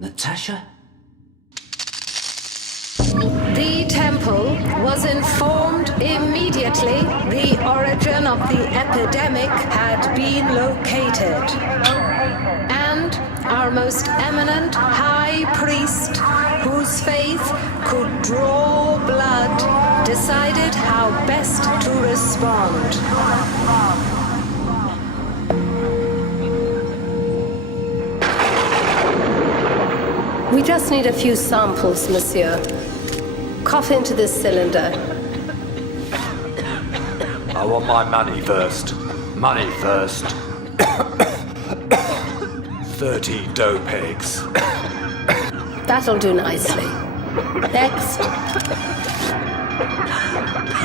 Natasha? The temple was informed immediately the origin of the epidemic had been located. And our most eminent high priest, whose faith could draw blood, decided how best to respond. We just need a few samples, monsieur. Cough into this cylinder. I want my money first. Money first. 30 dough pegs. That'll do nicely. Next.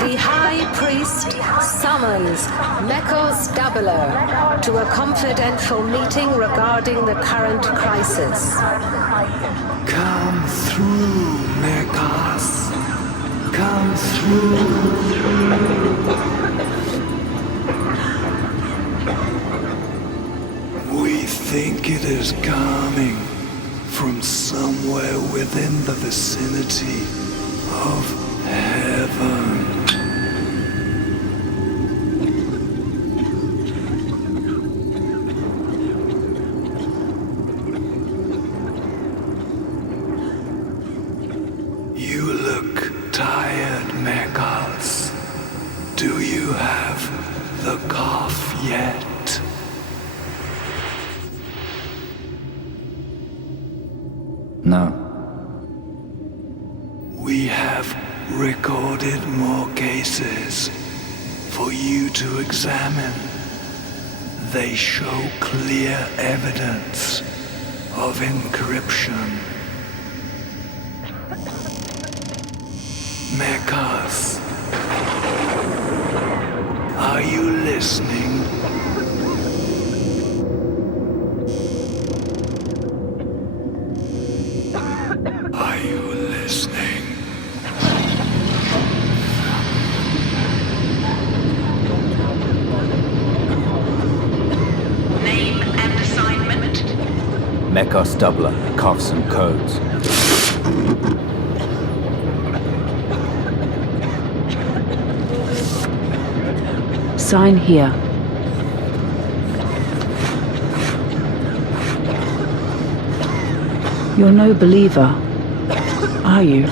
The High Priest summons Mekos Doubla to a confidential meeting regarding the current crisis. Come through, Mekos. Come through. We think it is coming from somewhere within the vicinity of heaven. You look tired, Mekos. Do you have the cough yet? No. We have recorded more cases for you to examine. They show clear evidence of encryption. Mekos, are you listening? Are you listening? Name and assignment? Mekos Doubla, coughs and codes. Sign here. You're no believer, are you?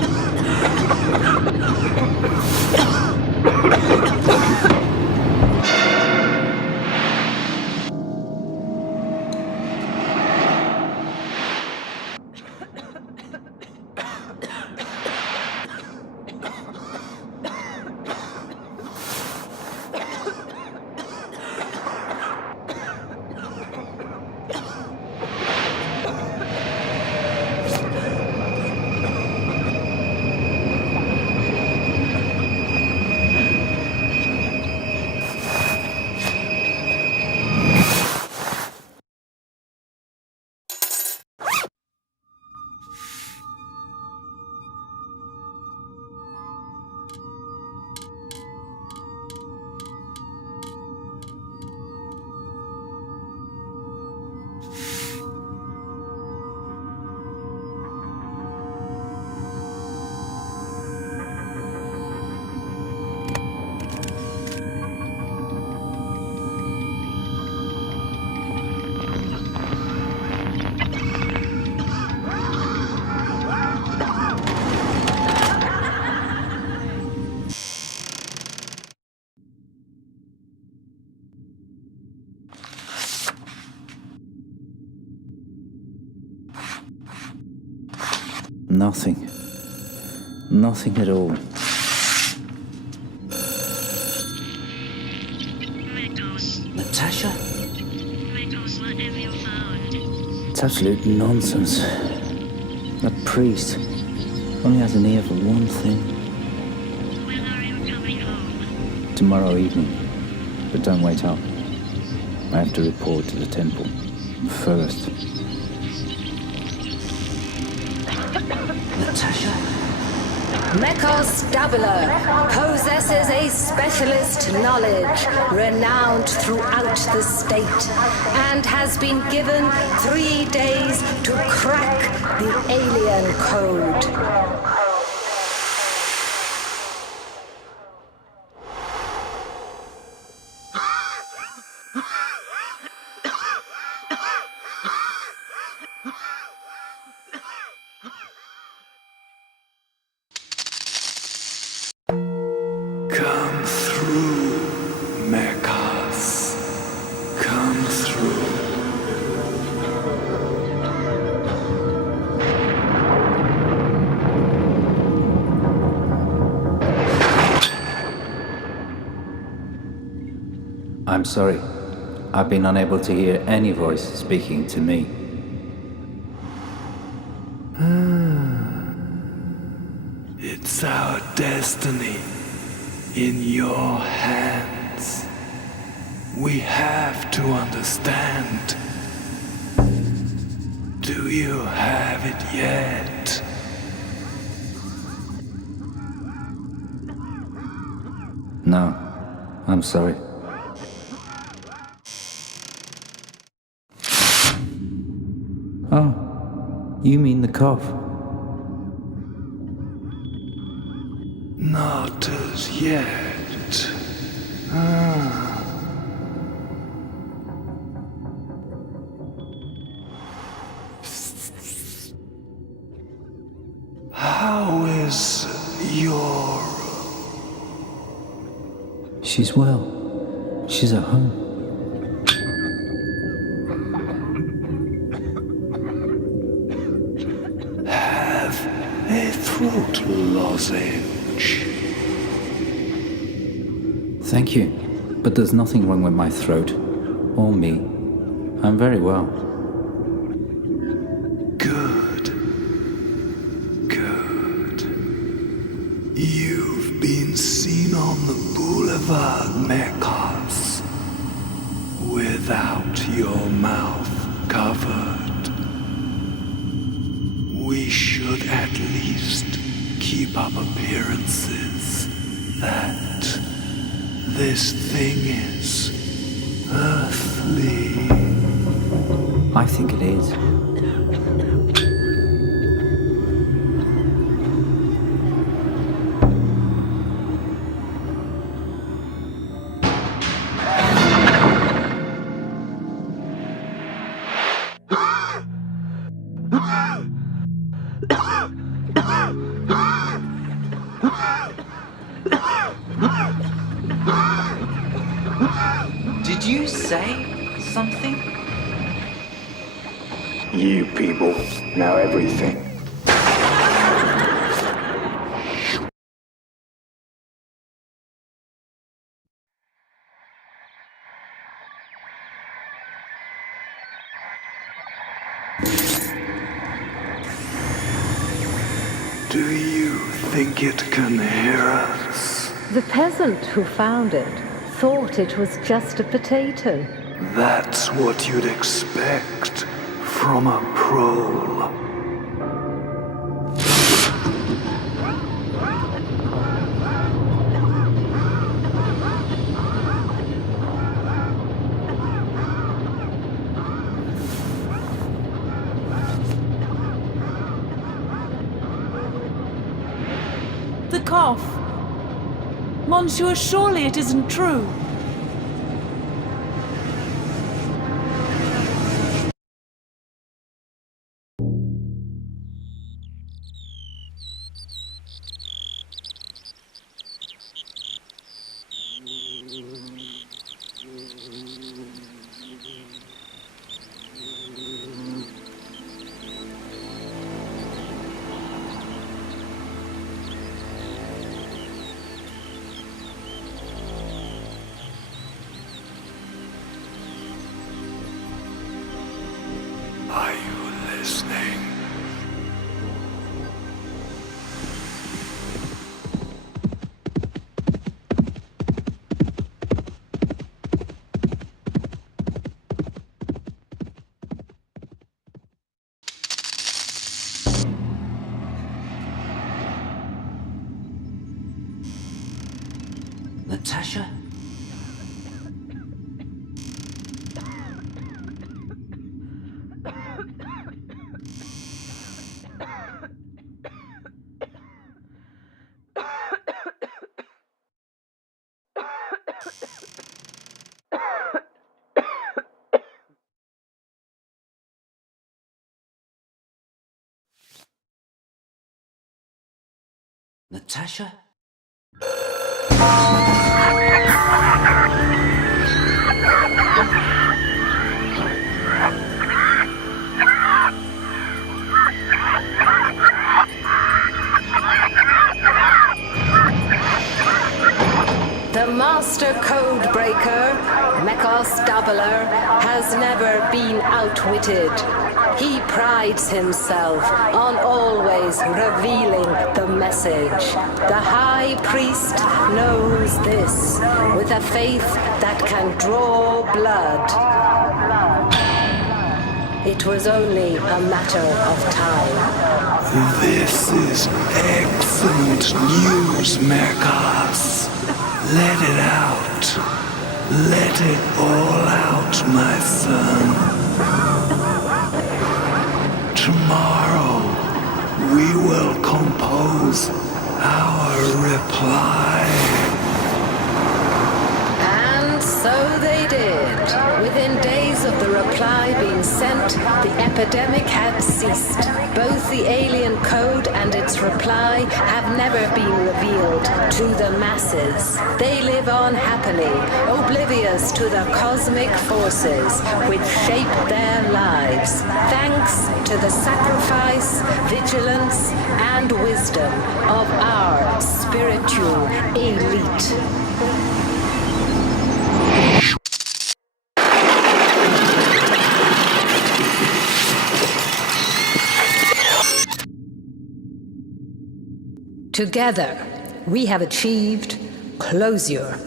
Nothing. Nothing at all. Mekos. Natasha? Mekos, what have you found? It's absolute nonsense. That priest only has an ear for one thing. When are you coming home? Tomorrow evening. But don't wait up. I have to report to the temple first. Natasha? Mekos Doubla possesses a specialist knowledge renowned throughout the state and has been given 3 days to crack The alien code. Come through, Mekos. Come through. I'm sorry. I've been unable to hear any voice speaking to me. It's our destiny in your hands. We have to understand. Do you have it yet? No, I'm sorry. Oh, you mean the cough? Not as yet. How is your... She's well. She's at home. Have a throat lozenge. Thank you, but there's nothing wrong with my throat, or me. I'm very well. Good. Good. You've been seen on the boulevard, Mekos, without your mouth covered. We should at least keep up appearances that this thing is earthly. I think it is. Did you say something? You people know everything. Do you think it can hear us? The peasant who found it thought it was just a potato. That's what you'd expect from a prole. The cough. Monsieur, surely it isn't true. Are you listening? Natasha? Natasha? The master code breaker, Mekos Doubla, has never been outwitted. He prides himself on always revealing the message. The High Priest knows this, with a faith that can draw blood. It was only a matter of time. This is excellent news, Mekos. Let it out. Let it all out, my son. Tomorrow, we will compose our reply. And so they did. Within days of the reply being sent, the epidemic had ceased. Both the alien code and its reply have never been revealed to the masses. They live on happily, oblivious to the cosmic forces which shape their lives, thanks to the sacrifice, vigilance, and wisdom of our spiritual elite. Together, we have achieved closure.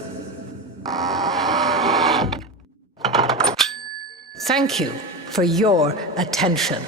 Thank you for your attention.